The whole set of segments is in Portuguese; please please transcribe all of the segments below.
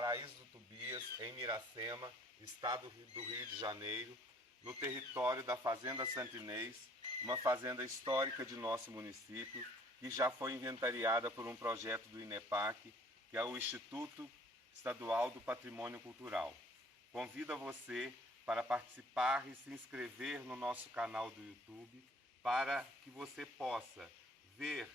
Paraíso do Tubias, em Miracema, estado do Rio de Janeiro, no território da Fazenda Santa Inês, uma fazenda histórica de nosso município, que já foi inventariada por um projeto do INEPAC, que é o Instituto Estadual do Patrimônio Cultural. Convido a você para participar e se inscrever no nosso canal do YouTube, para que você possa ver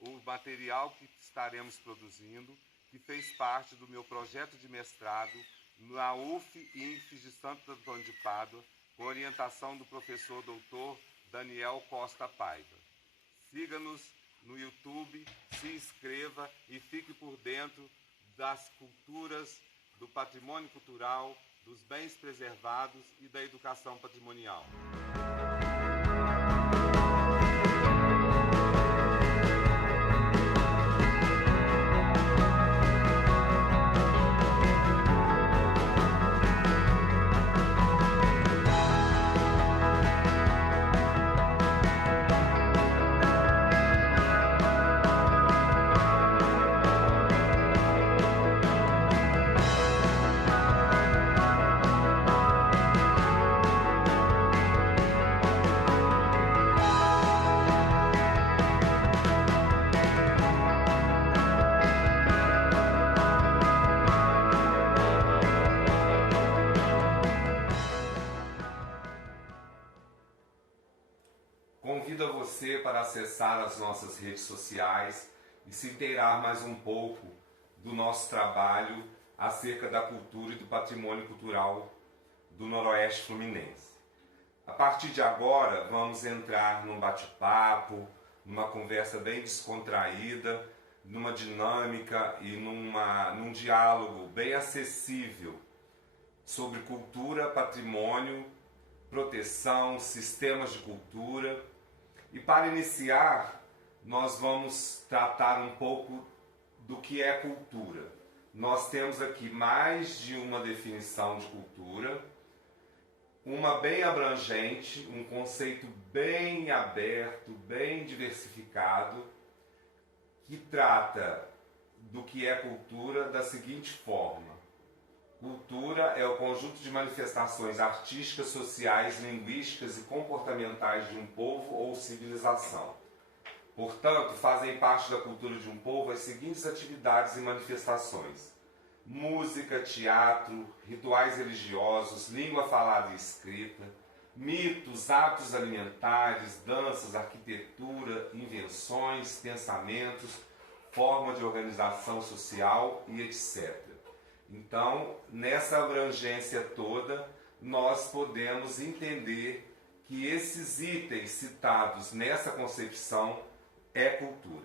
o material que estaremos produzindo, que fez parte do meu projeto de mestrado na UF-INF de Santo Antônio de Pádua, com orientação do professor doutor Daniel Costa Paiva. Siga-nos no YouTube, se inscreva e fique por dentro das culturas, do patrimônio cultural, dos bens preservados e da educação patrimonial. Convido a você para acessar as nossas redes sociais e se inteirar mais um pouco do nosso trabalho acerca da cultura e do patrimônio cultural do Noroeste Fluminense. A partir de agora, vamos entrar num bate-papo, numa conversa bem descontraída, numa dinâmica e num diálogo bem acessível sobre cultura, patrimônio, proteção, sistemas de cultura. E para iniciar, nós vamos tratar um pouco do que é cultura. Nós temos aqui mais de uma definição de cultura, uma bem abrangente, um conceito bem aberto, bem diversificado, que trata do que é cultura da seguinte forma: cultura é o conjunto de manifestações artísticas, sociais, linguísticas e comportamentais de um povo ou civilização. Portanto, fazem parte da cultura de um povo as seguintes atividades e manifestações: música, teatro, rituais religiosos, língua falada e escrita, mitos, hábitos alimentares, danças, arquitetura, invenções, pensamentos, forma de organização social e etc. Então, nessa abrangência toda, nós podemos entender que esses itens citados nessa concepção é cultura.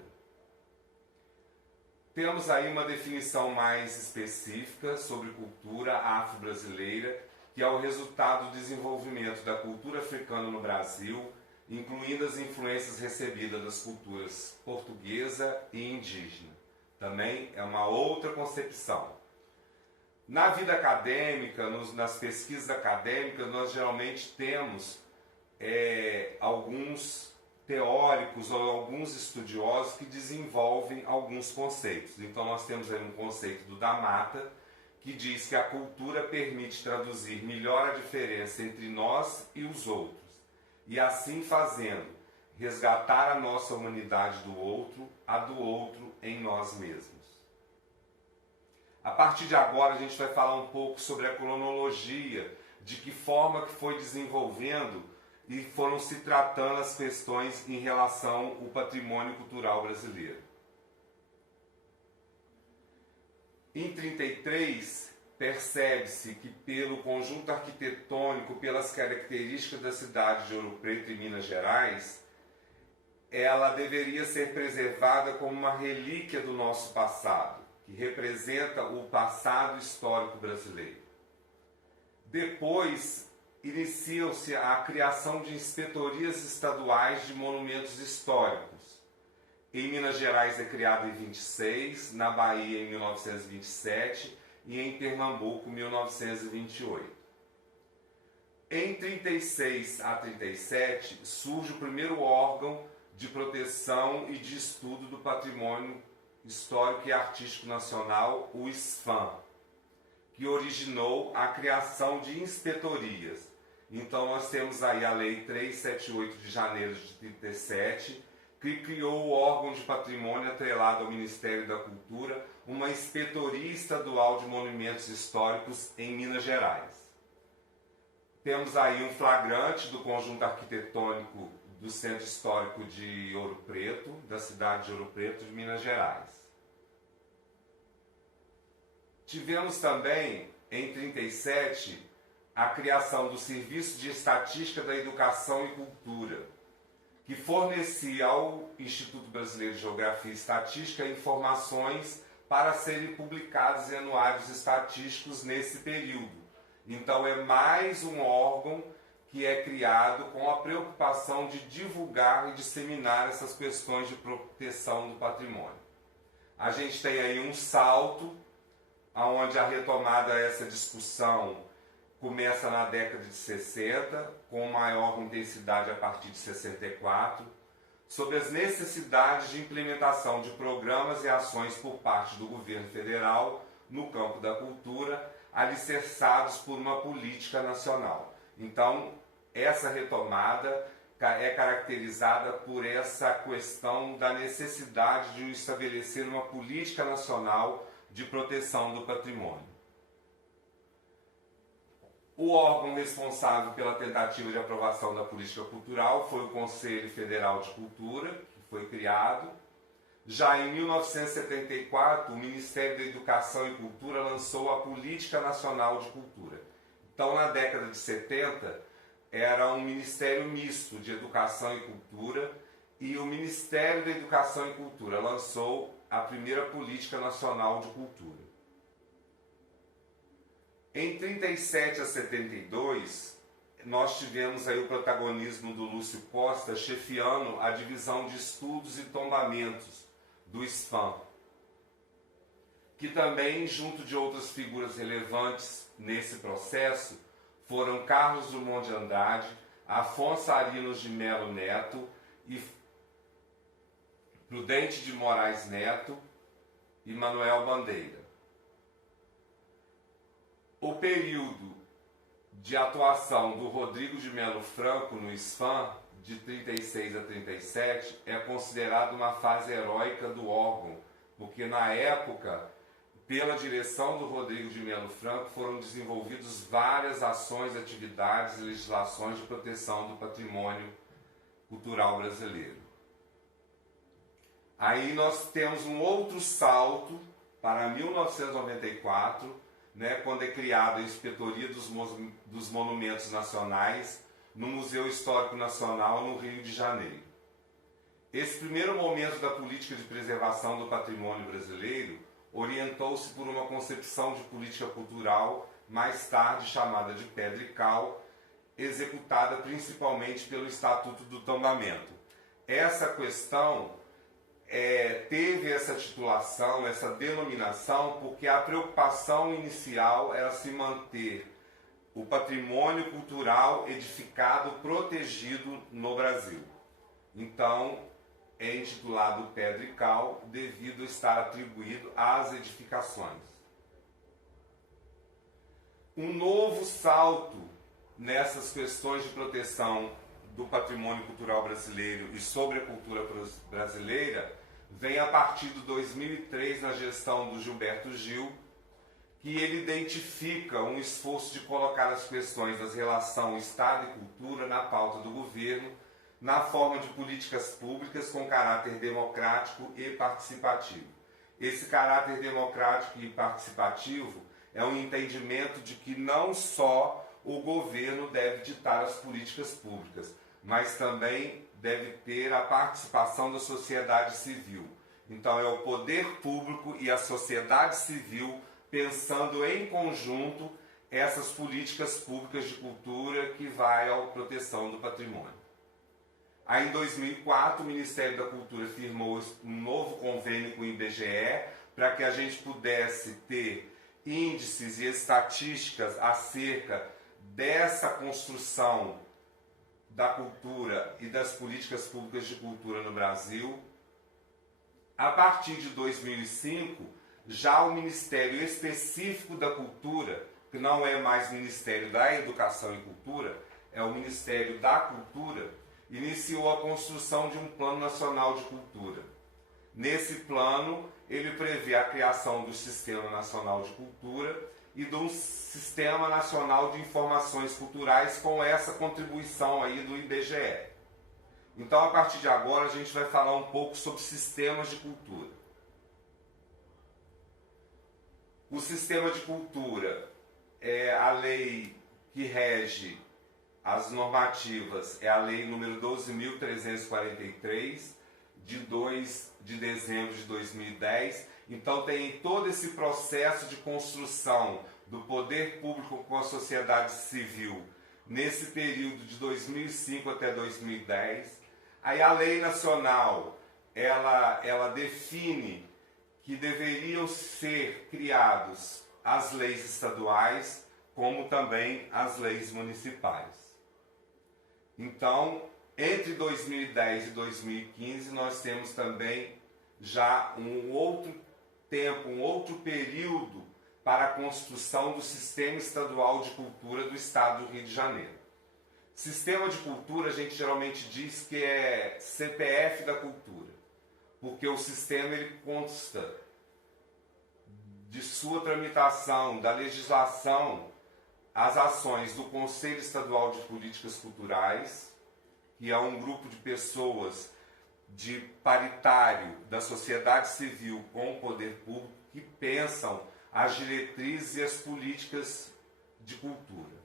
Temos aí uma definição mais específica sobre cultura afro-brasileira, que é o resultado do desenvolvimento da cultura africana no Brasil, incluindo as influências recebidas das culturas portuguesa e indígena. Também é uma outra concepção. Na vida acadêmica, nas pesquisas acadêmicas, nós geralmente temos alguns teóricos ou alguns estudiosos que desenvolvem alguns conceitos. Então nós temos aí um conceito do Da Mata, que diz que a cultura permite traduzir melhor a diferença entre nós e os outros, e assim fazendo, resgatar a nossa humanidade do outro, a do outro em nós mesmos. A partir de agora a gente vai falar um pouco sobre a cronologia, de que forma que foi desenvolvendo e foram se tratando as questões em relação ao patrimônio cultural brasileiro. Em 1933, percebe-se que pelo conjunto arquitetônico, pelas características da cidade de Ouro Preto em Minas Gerais, ela deveria ser preservada como uma relíquia do nosso passado, que representa o passado histórico brasileiro. Depois, inicia-se a criação de inspetorias estaduais de monumentos históricos. Em Minas Gerais é criado em 26, na Bahia em 1927 e em Pernambuco em 1928. Em 36 a 37 surge o primeiro órgão de proteção e de estudo do patrimônio histórico e artístico nacional, o ISFAM. que originou a criação de inspetorias. Então nós temos aí a Lei 378 de janeiro de 37, que criou o órgão de patrimônio atrelado ao Ministério da Cultura, uma inspetoria estadual de monumentos históricos em Minas Gerais. Temos aí um flagrante do conjunto arquitetônico do Centro Histórico de Ouro Preto, da cidade de Ouro Preto, de Minas Gerais. Tivemos também, em 37, a criação do Serviço de Estatística da Educação e Cultura, que fornecia ao Instituto Brasileiro de Geografia e Estatística informações para serem publicadas em anuários estatísticos nesse período. Então é mais um órgão que é criado com a preocupação de divulgar e disseminar essas questões de proteção do patrimônio. A gente tem aí um salto, onde a retomada dessa discussão começa na década de 60, com maior intensidade a partir de 64, sobre as necessidades de implementação de programas e ações por parte do governo federal no campo da cultura, alicerçados por uma política nacional. Então, essa retomada é caracterizada por essa questão da necessidade de estabelecer uma política nacional de proteção do patrimônio. O órgão responsável pela tentativa de aprovação da política cultural foi o Conselho Federal de Cultura, que foi criado. Já em 1974, o Ministério da Educação e Cultura lançou a Política Nacional de Cultura. Então, na década de 70, era um ministério misto de Educação e Cultura, e o Ministério da Educação e Cultura lançou a primeira Política Nacional de Cultura. Em 37 a 72, nós tivemos aí o protagonismo do Lúcio Costa chefiando a divisão de estudos e tombamentos do SFAM, que também, junto de outras figuras relevantes nesse processo, foram Carlos Drummond de Andrade, Afonso Arinos de Melo Neto e Prudente de Moraes Neto e Manuel Bandeira. O período de atuação do Rodrigo de Melo Franco no SFAM, de 36 a 37, é considerado uma fase heróica do órgão, porque na época, pela direção do Rodrigo de Melo Franco, foram desenvolvidas várias ações, atividades e legislações de proteção do patrimônio cultural brasileiro. Aí nós temos um outro salto para 1994, quando é criada a Inspetoria dos Monumentos Nacionais no Museu Histórico Nacional no Rio de Janeiro. Esse primeiro momento da política de preservação do patrimônio brasileiro orientou-se por uma concepção de política cultural, mais tarde chamada de pedra e cal, executada principalmente pelo Estatuto do Tombamento. Essa questão teve essa titulação, essa denominação, porque a preocupação inicial era se manter o patrimônio cultural edificado, protegido no Brasil. Então, é intitulado Pedra e Cal, devido a estar atribuído às edificações. Um novo salto nessas questões de proteção do patrimônio cultural brasileiro e sobre a cultura brasileira vem a partir de 2003, na gestão do Gilberto Gil, que ele identifica um esforço de colocar as questões das relações Estado e cultura na pauta do governo, na forma de políticas públicas com caráter democrático e participativo. Esse caráter democrático e participativo é um entendimento de que não só o governo deve ditar as políticas públicas, mas também deve ter a participação da sociedade civil. Então é o poder público e a sociedade civil pensando em conjunto essas políticas públicas de cultura que vai à proteção do patrimônio. Aí em 2004 o Ministério da Cultura firmou um novo convênio com o IBGE para que a gente pudesse ter índices e estatísticas acerca dessa construção da cultura e das políticas públicas de cultura no Brasil. A partir de 2005, Já o Ministério Específico da Cultura, que não é mais Ministério da Educação e Cultura, é o Ministério da Cultura, iniciou a construção de um Plano Nacional de Cultura. Nesse plano, ele prevê a criação do Sistema Nacional de Cultura e do Sistema Nacional de Informações Culturais, com essa contribuição aí do IBGE. Então, a partir de agora, a gente vai falar um pouco sobre sistemas de cultura. O sistema de cultura é a lei que rege as normativas, é a lei número 12.343, de 2 de dezembro de 2010. Então tem todo esse processo de construção do poder público com a sociedade civil nesse período de 2005 até 2010. Aí a lei nacional, ela define que deveriam ser criados as leis estaduais, como também as leis municipais. Então, entre 2010 e 2015, nós temos também já um outro tempo, um outro período para a construção do Sistema Estadual de Cultura do Estado do Rio de Janeiro. Sistema de cultura, a gente geralmente diz que é CPF da cultura, porque o sistema ele consta de sua tramitação, da legislação, as ações do Conselho Estadual de Políticas Culturais, que é um grupo de pessoas de paritário da sociedade civil com o poder público que pensam as diretrizes e as políticas de cultura.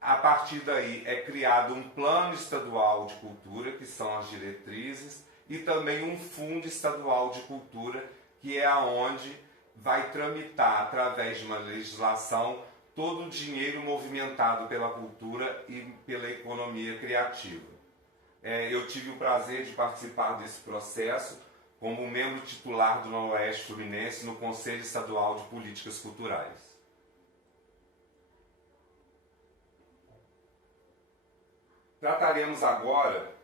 A partir daí é criado um plano estadual de cultura, que são as diretrizes, e também um fundo estadual de cultura, que é aonde vai tramitar, através de uma legislação, todo o dinheiro movimentado pela cultura e pela economia criativa. Eu tive o prazer de participar desse processo como membro titular do Noroeste Fluminense no Conselho Estadual de Políticas Culturais. Trataremos agora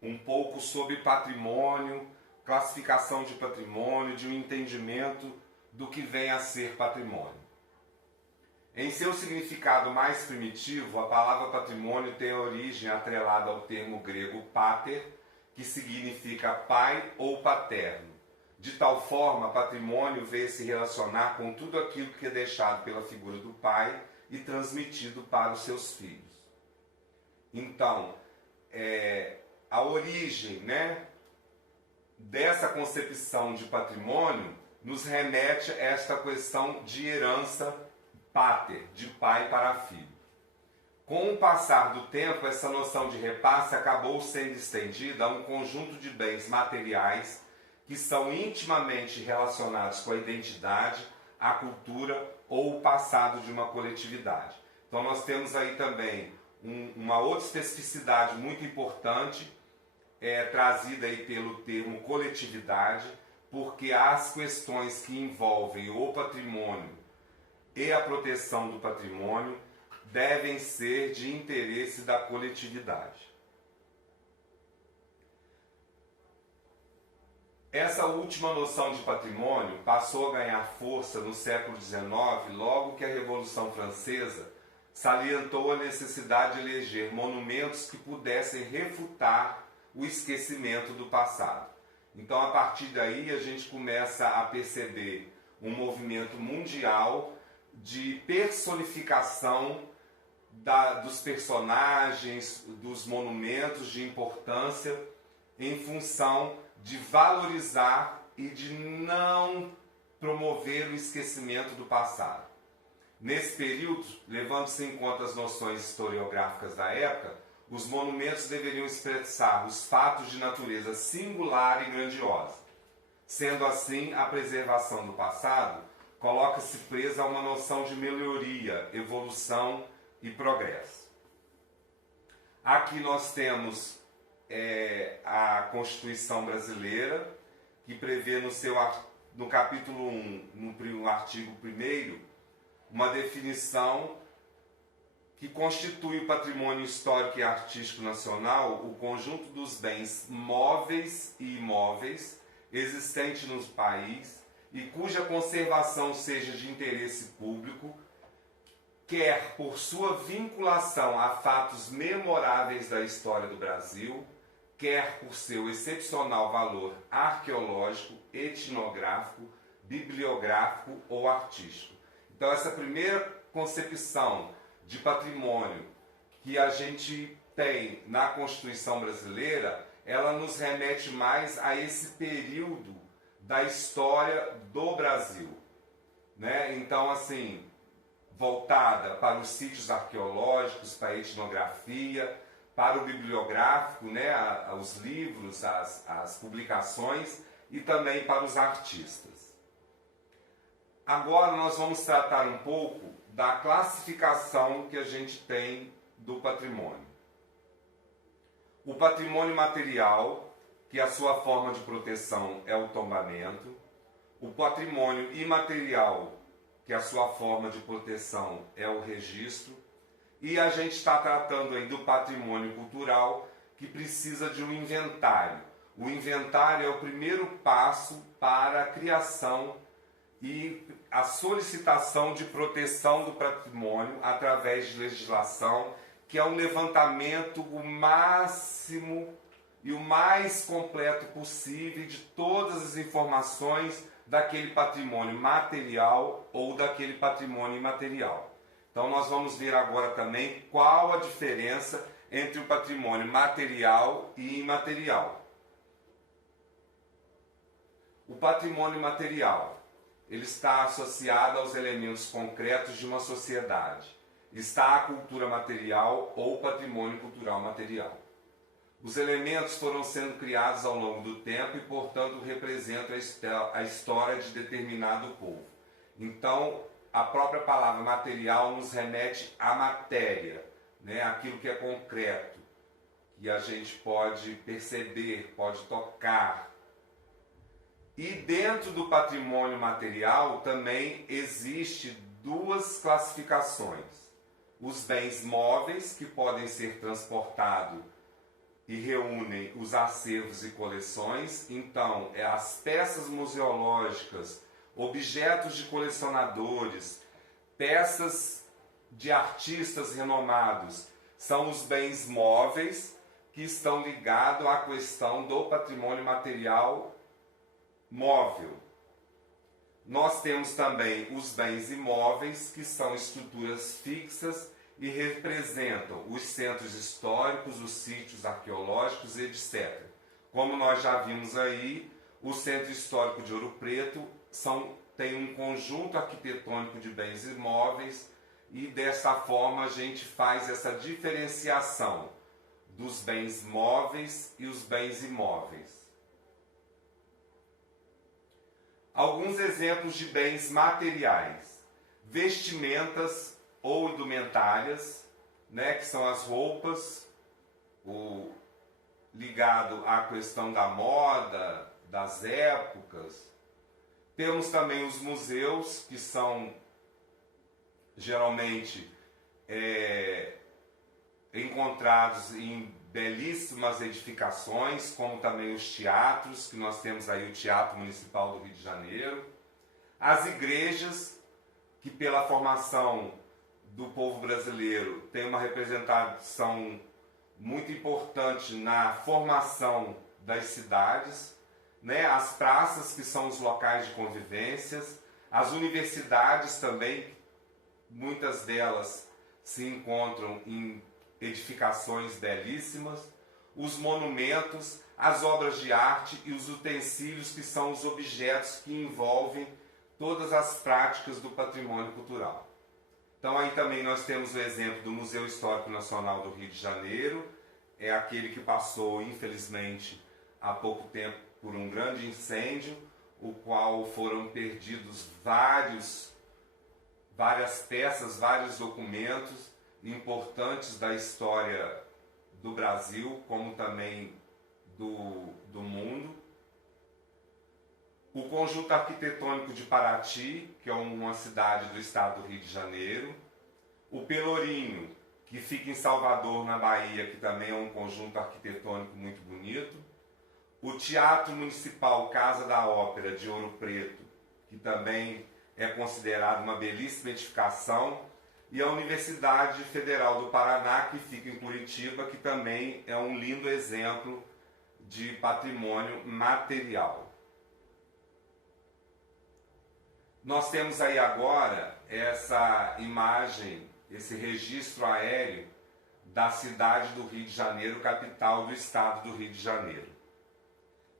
um pouco sobre patrimônio, classificação de patrimônio, de um entendimento do que vem a ser patrimônio. Em seu significado mais primitivo, a palavra patrimônio tem origem atrelada ao termo grego pater, que significa pai ou paterno. De tal forma, patrimônio veio se relacionar com tudo aquilo que é deixado pela figura do pai e transmitido para os seus filhos. Então, a origem, dessa concepção de patrimônio nos remete a esta questão de herança pater, de pai para filho. Com o passar do tempo, essa noção de repasse acabou sendo estendida a um conjunto de bens materiais que são intimamente relacionados com a identidade, a cultura ou o passado de uma coletividade. Então nós temos aí também uma outra especificidade muito importante, trazida aí pelo termo coletividade, porque as questões que envolvem o patrimônio e a proteção do patrimônio devem ser de interesse da coletividade. Essa última noção de patrimônio passou a ganhar força no século XIX, logo que a Revolução Francesa salientou a necessidade de eleger monumentos que pudessem refutar o esquecimento do passado. Então, a partir daí, a gente começa a perceber um movimento mundial de personificação dos personagens, dos monumentos de importância, em função de valorizar e de não promover o esquecimento do passado. Nesse período, levando-se em conta as noções historiográficas da época, os monumentos deveriam expressar os fatos de natureza singular e grandiosa. Sendo assim, a preservação do passado coloca-se presa a uma noção de melhoria, evolução e progresso. Aqui nós temos a Constituição Brasileira, que prevê no capítulo 1, no artigo 1º, uma definição que constitui o patrimônio histórico e artístico nacional o conjunto dos bens móveis e imóveis existentes no país e cuja conservação seja de interesse público, quer por sua vinculação a fatos memoráveis da história do Brasil, quer por seu excepcional valor arqueológico, etnográfico, bibliográfico ou artístico. Então, essa primeira concepção de patrimônio que a gente tem na Constituição brasileira, ela nos remete mais a esse período da história do Brasil, né? Então, assim, voltada para os sítios arqueológicos, para a etnografia, para o bibliográfico, né? Os livros, as publicações e também para os artistas. Agora nós vamos tratar um pouco da classificação que a gente tem do patrimônio. O patrimônio material, que a sua forma de proteção é o tombamento. O patrimônio imaterial, que a sua forma de proteção é o registro. E a gente está tratando aí do patrimônio cultural, que precisa de um inventário. O inventário é o primeiro passo para a criação e a solicitação de proteção do patrimônio através de legislação, que é um levantamento o máximo e o mais completo possível de todas as informações daquele patrimônio material ou daquele patrimônio imaterial. Então nós vamos ver agora também qual a diferença entre o patrimônio material e imaterial. O patrimônio material, ele está associado aos elementos concretos de uma sociedade. Está a cultura material ou patrimônio cultural material. Os elementos foram sendo criados ao longo do tempo e, portanto, representam a história de determinado povo. Então, a própria palavra material nos remete à matéria, né? Aquilo que é concreto, que a gente pode perceber, pode tocar. E dentro do patrimônio material também existe duas classificações. Os bens móveis, que podem ser transportados e reúnem os acervos e coleções. Então, as peças museológicas, objetos de colecionadores, peças de artistas renomados, são os bens móveis que estão ligados à questão do patrimônio material móvel. Nós temos também os bens imóveis, que são estruturas fixas e representam os centros históricos, os sítios arqueológicos, etc. Como nós já vimos aí, o Centro Histórico de Ouro Preto tem um conjunto arquitetônico de bens imóveis e dessa forma a gente faz essa diferenciação dos bens móveis e os bens imóveis. Alguns exemplos de bens materiais: vestimentas ou indumentárias, né, que são as roupas, ligado à questão da moda, das épocas. Temos também os museus, que são geralmente encontrados em belíssimas edificações, como também os teatros, que nós temos aí o Teatro Municipal do Rio de Janeiro. As igrejas, que pela formação do povo brasileiro tem uma representação muito importante na formação das cidades, né? As praças, que são os locais de convivências, as universidades também, muitas delas se encontram em edificações belíssimas, os monumentos, as obras de arte e os utensílios, que são os objetos que envolvem todas as práticas do patrimônio cultural. Então aí também nós temos o exemplo do Museu Histórico Nacional do Rio de Janeiro, é aquele que passou, infelizmente, há pouco tempo por um grande incêndio, o qual foram perdidos várias peças, vários documentos importantes da história do Brasil, como também do mundo. O Conjunto Arquitetônico de Paraty, que é uma cidade do estado do Rio de Janeiro. O Pelourinho, que fica em Salvador, na Bahia, que também é um conjunto arquitetônico muito bonito. O Teatro Municipal Casa da Ópera de Ouro Preto, que também é considerada uma belíssima edificação, e a Universidade Federal do Paraná, que fica em Curitiba, que também é um lindo exemplo de patrimônio material. Nós temos aí agora essa imagem, esse registro aéreo da cidade do Rio de Janeiro, capital do estado do Rio de Janeiro.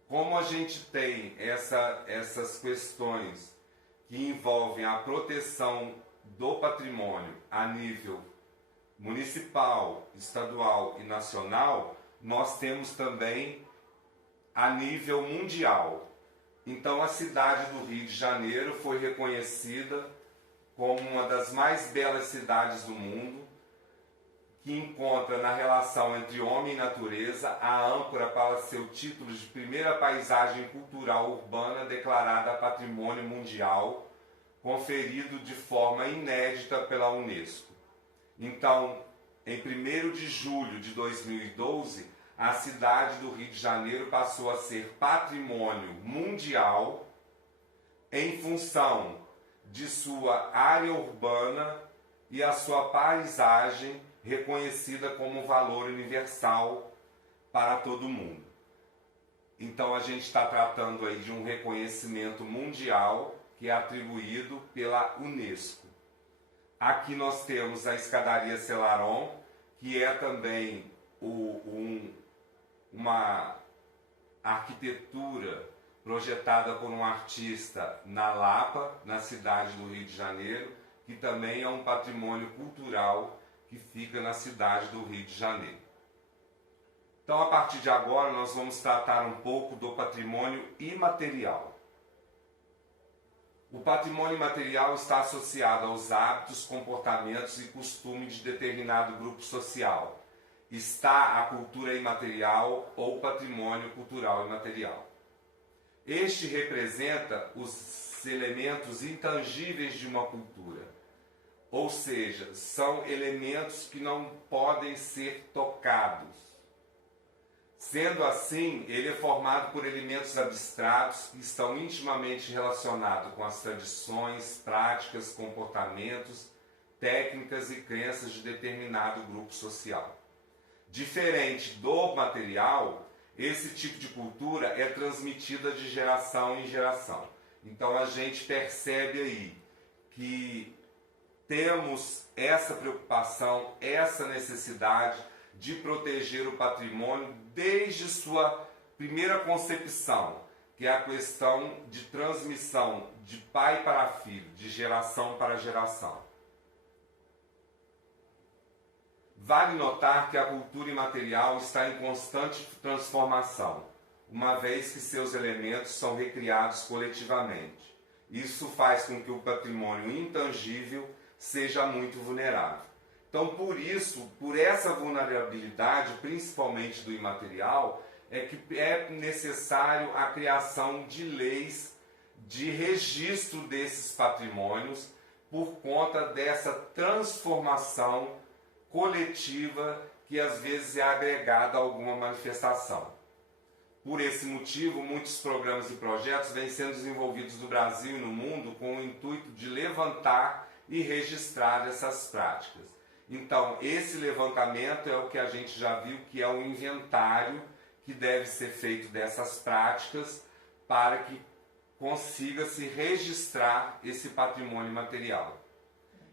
Como a gente tem essas questões que envolvem a proteção do patrimônio a nível municipal, estadual e nacional, nós temos também a nível mundial. Então a cidade do Rio de Janeiro foi reconhecida como uma das mais belas cidades do mundo, que encontra na relação entre homem e natureza a âncora para seu título de primeira paisagem cultural urbana declarada Patrimônio Mundial, conferido de forma inédita pela Unesco. Então, em 1º de julho de 2012, a cidade do Rio de Janeiro passou a ser patrimônio mundial em função de sua área urbana e a sua paisagem reconhecida como valor universal para todo mundo. Então a gente está tratando aí de um reconhecimento mundial que é atribuído pela Unesco. Aqui nós temos a escadaria Selarón, que é também uma arquitetura projetada por um artista na Lapa, na cidade do Rio de Janeiro, que também é um patrimônio cultural que fica na cidade do Rio de Janeiro. Então, a partir de agora, nós vamos tratar um pouco do patrimônio imaterial. O patrimônio imaterial está associado aos hábitos, comportamentos e costumes de determinado grupo social. Está a cultura imaterial ou patrimônio cultural imaterial. Este representa os elementos intangíveis de uma cultura, ou seja, são elementos que não podem ser tocados. Sendo assim, ele é formado por elementos abstratos que estão intimamente relacionados com as tradições, práticas, comportamentos, técnicas e crenças de determinado grupo social. Diferente do material, esse tipo de cultura é transmitida de geração em geração. Então a gente percebe aí que temos essa preocupação, essa necessidade de proteger o patrimônio desde sua primeira concepção, que é a questão de transmissão de pai para filho, de geração para geração. Vale notar que a cultura imaterial está em constante transformação, uma vez que seus elementos são recriados coletivamente. Isso faz com que o patrimônio intangível seja muito vulnerável. Então, por isso, por essa vulnerabilidade, principalmente do imaterial, é que é necessário a criação de leis de registro desses patrimônios por conta dessa transformação coletiva que às vezes é agregada a alguma manifestação. Por esse motivo, muitos programas e projetos vêm sendo desenvolvidos no Brasil e no mundo com o intuito de levantar e registrar essas práticas. Então, esse levantamento é o que a gente já viu que é o inventário que deve ser feito dessas práticas para que consiga se registrar esse patrimônio material.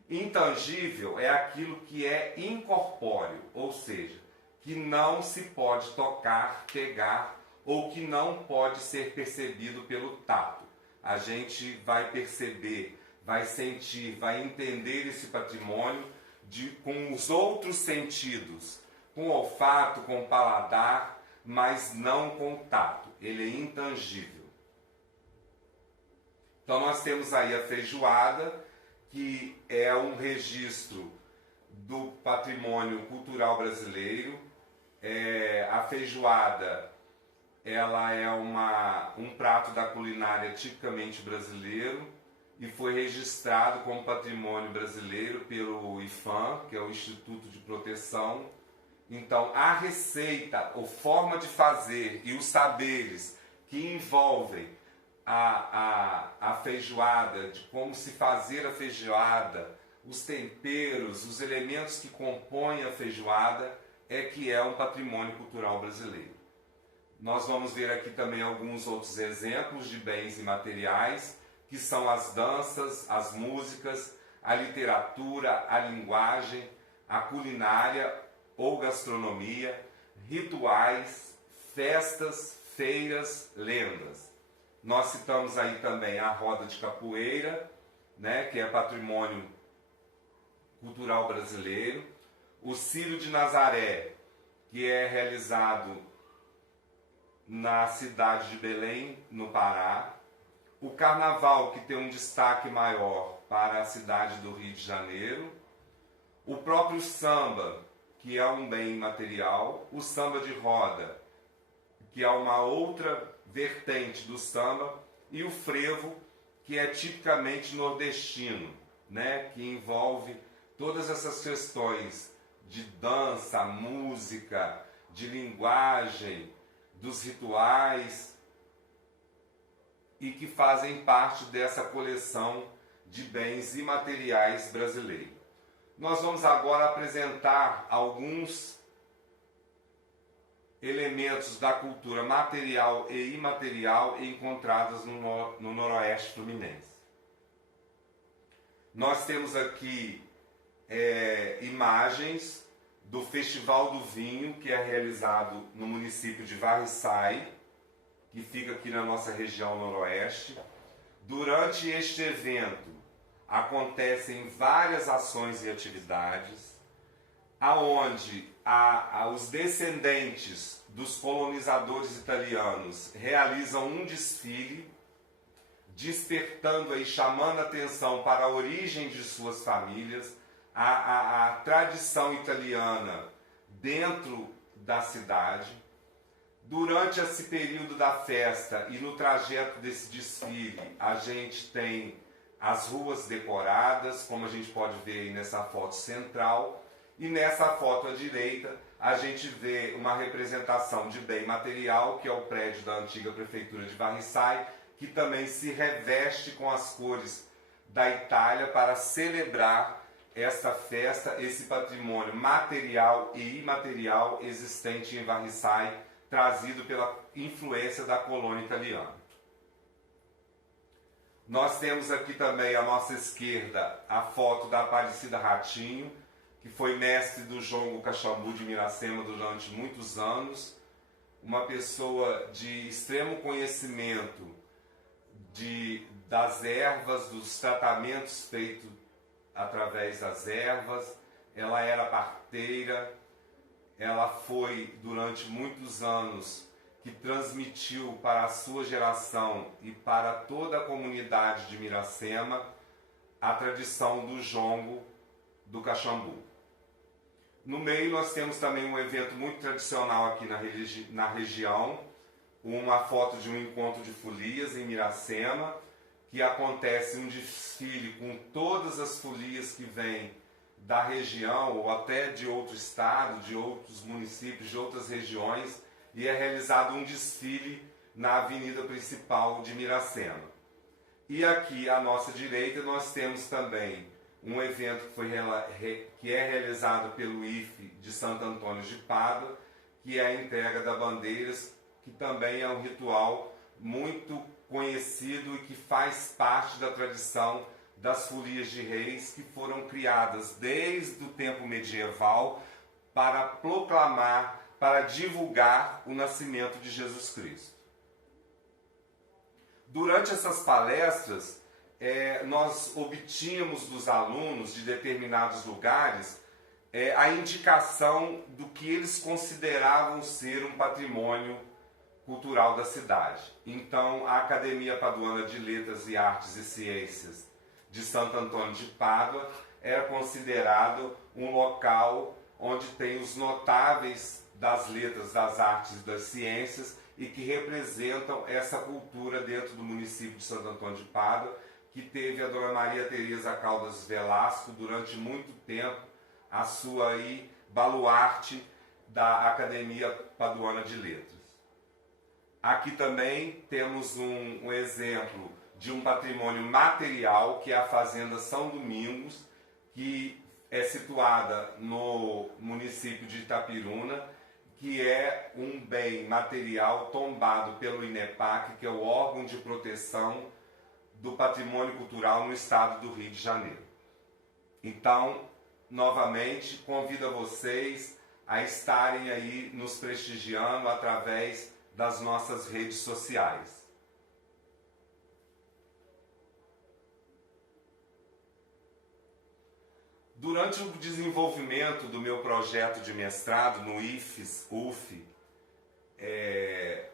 Intangível é aquilo que é incorpóreo, ou seja, que não se pode tocar, pegar ou que não pode ser percebido pelo tato. A gente vai perceber, vai sentir, vai entender esse patrimônio com os outros sentidos, com o olfato, com o paladar, mas não com o tato. Ele é intangível. Então nós temos aí a feijoada, que é um registro do patrimônio cultural brasileiro. A feijoada, ela é um prato da culinária tipicamente brasileiro e foi registrado como patrimônio brasileiro pelo IPHAN, que é o Instituto de Proteção. Então, a receita, a forma de fazer e os saberes que envolvem a feijoada, de como se fazer a feijoada, os temperos, os elementos que compõem a feijoada, é que é um patrimônio cultural brasileiro. Nós vamos ver aqui também alguns outros exemplos de bens imateriais, que são as danças, as músicas, a literatura, a linguagem, a culinária ou gastronomia, rituais, festas, feiras, lendas. Nós citamos aí também a roda de capoeira, né, que é patrimônio cultural brasileiro, o Círio de Nazaré, que é realizado na cidade de Belém, no Pará, o Carnaval, que tem um destaque maior para a cidade do Rio de Janeiro, o próprio samba, que é um bem material, o samba de roda, que é uma outra vertente do samba, e o frevo, que é tipicamente nordestino, né, que envolve todas essas questões de dança, música, de linguagem, dos rituais, e que fazem parte dessa coleção de bens imateriais brasileiros. Nós vamos agora apresentar alguns elementos da cultura material e imaterial encontrados no Noroeste Fluminense. Nós temos aqui imagens do Festival do Vinho, que é realizado no município de Varriçai, que fica aqui na nossa região noroeste. Durante este evento acontecem várias ações e atividades, aonde os descendentes dos colonizadores italianos realizam um desfile, despertando e chamando atenção para a origem de suas famílias, a tradição italiana dentro da cidade. Durante esse período da festa e no trajeto desse desfile, a gente tem as ruas decoradas, como a gente pode ver aí nessa foto central, e nessa foto à direita a gente vê uma representação de bem material, que é o prédio da antiga prefeitura de Varriçai, que também se reveste com as cores da Itália para celebrar essa festa, esse patrimônio material e imaterial existente em Varriçai, trazido pela influência da colônia italiana. Nós temos aqui também à nossa esquerda a foto da Aparecida Ratinho, que foi mestre do jongo Caxambu de Miracema durante muitos anos, uma pessoa de extremo conhecimento das ervas, dos tratamentos feitos através das ervas. Ela era parteira, ela foi durante muitos anos que transmitiu para a sua geração e para toda a comunidade de Miracema a tradição do jongo do Caxambu. No meio nós temos também um evento muito tradicional aqui na região, uma foto de um encontro de folias em Miracema, que acontece um desfile com todas as folias que vêm da região ou até de outro estado, de outros municípios, de outras regiões, e é realizado um desfile na avenida principal de Miracema. E aqui à nossa direita nós temos também um evento que é realizado pelo IFE de Santo Antônio de Pádua, que é a entrega das bandeiras, que também é um ritual muito conhecido e que faz parte da tradição das folias de reis, que foram criadas desde o tempo medieval para proclamar, para divulgar o nascimento de Jesus Cristo. Durante essas palestras, nós obtínhamos dos alunos de determinados lugares a indicação do que eles consideravam ser um patrimônio cultural da cidade. Então, a Academia Paduana de Letras e Artes e Ciências de Santo Antônio de Pádua era considerado um local onde tem os notáveis das letras, das artes e das ciências e que representam essa cultura dentro do município de Santo Antônio de Pádua, que teve a Dona Maria Teresa Caldas Velasco durante muito tempo a sua baluarte da Academia Paduana de Letras. Aqui também temos um exemplo de um patrimônio material, que é a Fazenda São Domingos, que é situada no município de Itapiruna, que é um bem material tombado pelo INEPAC, que é o órgão de proteção do patrimônio cultural no estado do Rio de Janeiro. Então, novamente, convido a vocês a estarem aí nos prestigiando através das nossas redes sociais. Durante o desenvolvimento do meu projeto de mestrado no UF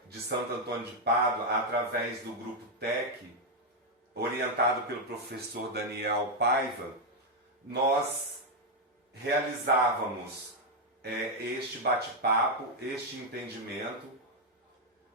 de Santo Antônio de Pádua, através do grupo TEC, orientado pelo professor Daniel Paiva, nós realizávamos este bate-papo, este entendimento,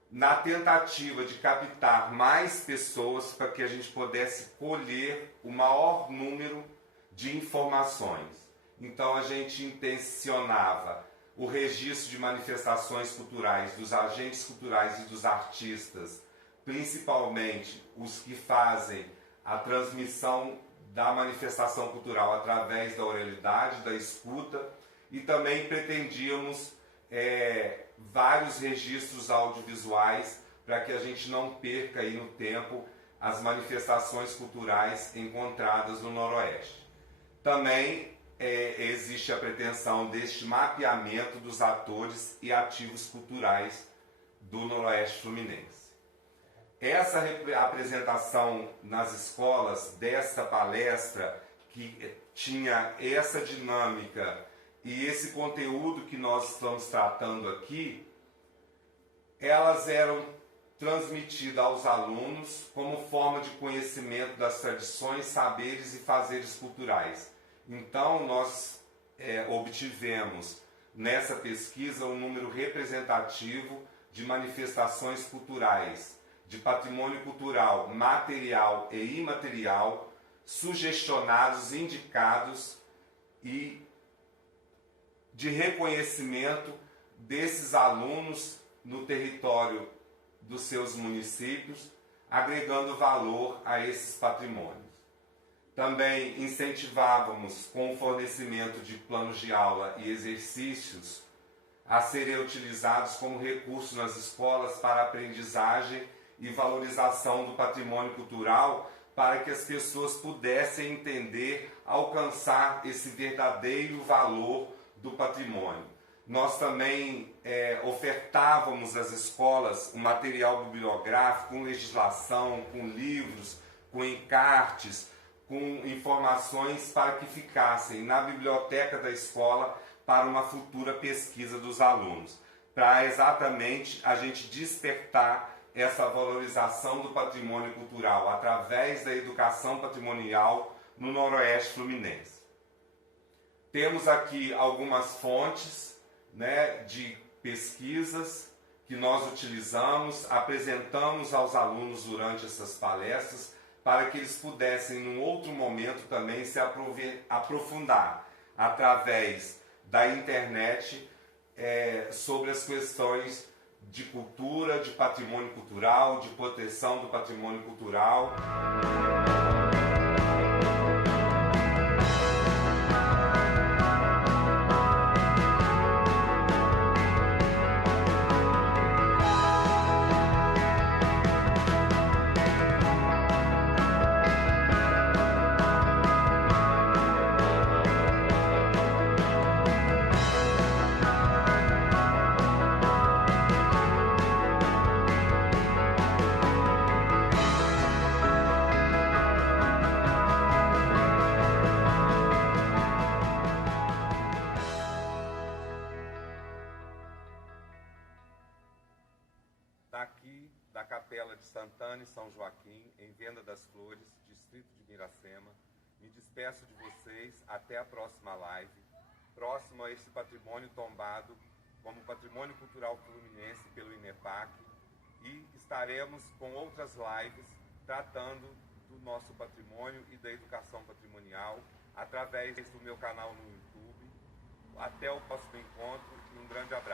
na tentativa de captar mais pessoas para que a gente pudesse colher o maior número de informações. Então a gente intencionava o registro de manifestações culturais dos agentes culturais e dos artistas, principalmente os que fazem a transmissão da manifestação cultural através da oralidade, da escuta, e também pretendíamos vários registros audiovisuais para que a gente não perca aí no tempo as manifestações culturais encontradas no Noroeste. Também existe a pretensão deste mapeamento dos atores e ativos culturais do Noroeste Fluminense. Essa apresentação nas escolas dessa palestra, que tinha essa dinâmica e esse conteúdo que nós estamos tratando aqui, elas eram transmitidas aos alunos como forma de conhecimento das tradições, saberes e fazeres culturais. Então, nós obtivemos nessa pesquisa um número representativo de manifestações culturais, de patrimônio cultural material e imaterial, sugestionados, indicados e de reconhecimento desses alunos no território dos seus municípios, agregando valor a esses patrimônios. Também incentivávamos, com o fornecimento de planos de aula e exercícios, a serem utilizados como recurso nas escolas para aprendizagem e valorização do patrimônio cultural, para que as pessoas pudessem entender, alcançar esse verdadeiro valor do patrimônio. Nós também ofertávamos às escolas um material bibliográfico, com legislação, com livros, com encartes, com informações para que ficassem na biblioteca da escola para uma futura pesquisa dos alunos, para exatamente a gente despertar essa valorização do patrimônio cultural através da educação patrimonial no Noroeste Fluminense. Temos aqui algumas fontes, de pesquisas que nós utilizamos, apresentamos aos alunos durante essas palestras, para que eles pudessem, num outro momento, também se aprofundar através da internet sobre as questões de cultura, de patrimônio cultural, de proteção do patrimônio cultural. Daqui da Capela de Santana e São Joaquim, em Venda das Flores, distrito de Miracema, me despeço de vocês até a próxima live, próximo a esse patrimônio tombado como Patrimônio Cultural Fluminense pelo INEPAC, e estaremos com outras lives tratando do nosso patrimônio e da educação patrimonial através do meu canal no YouTube. Até o próximo encontro e um grande abraço.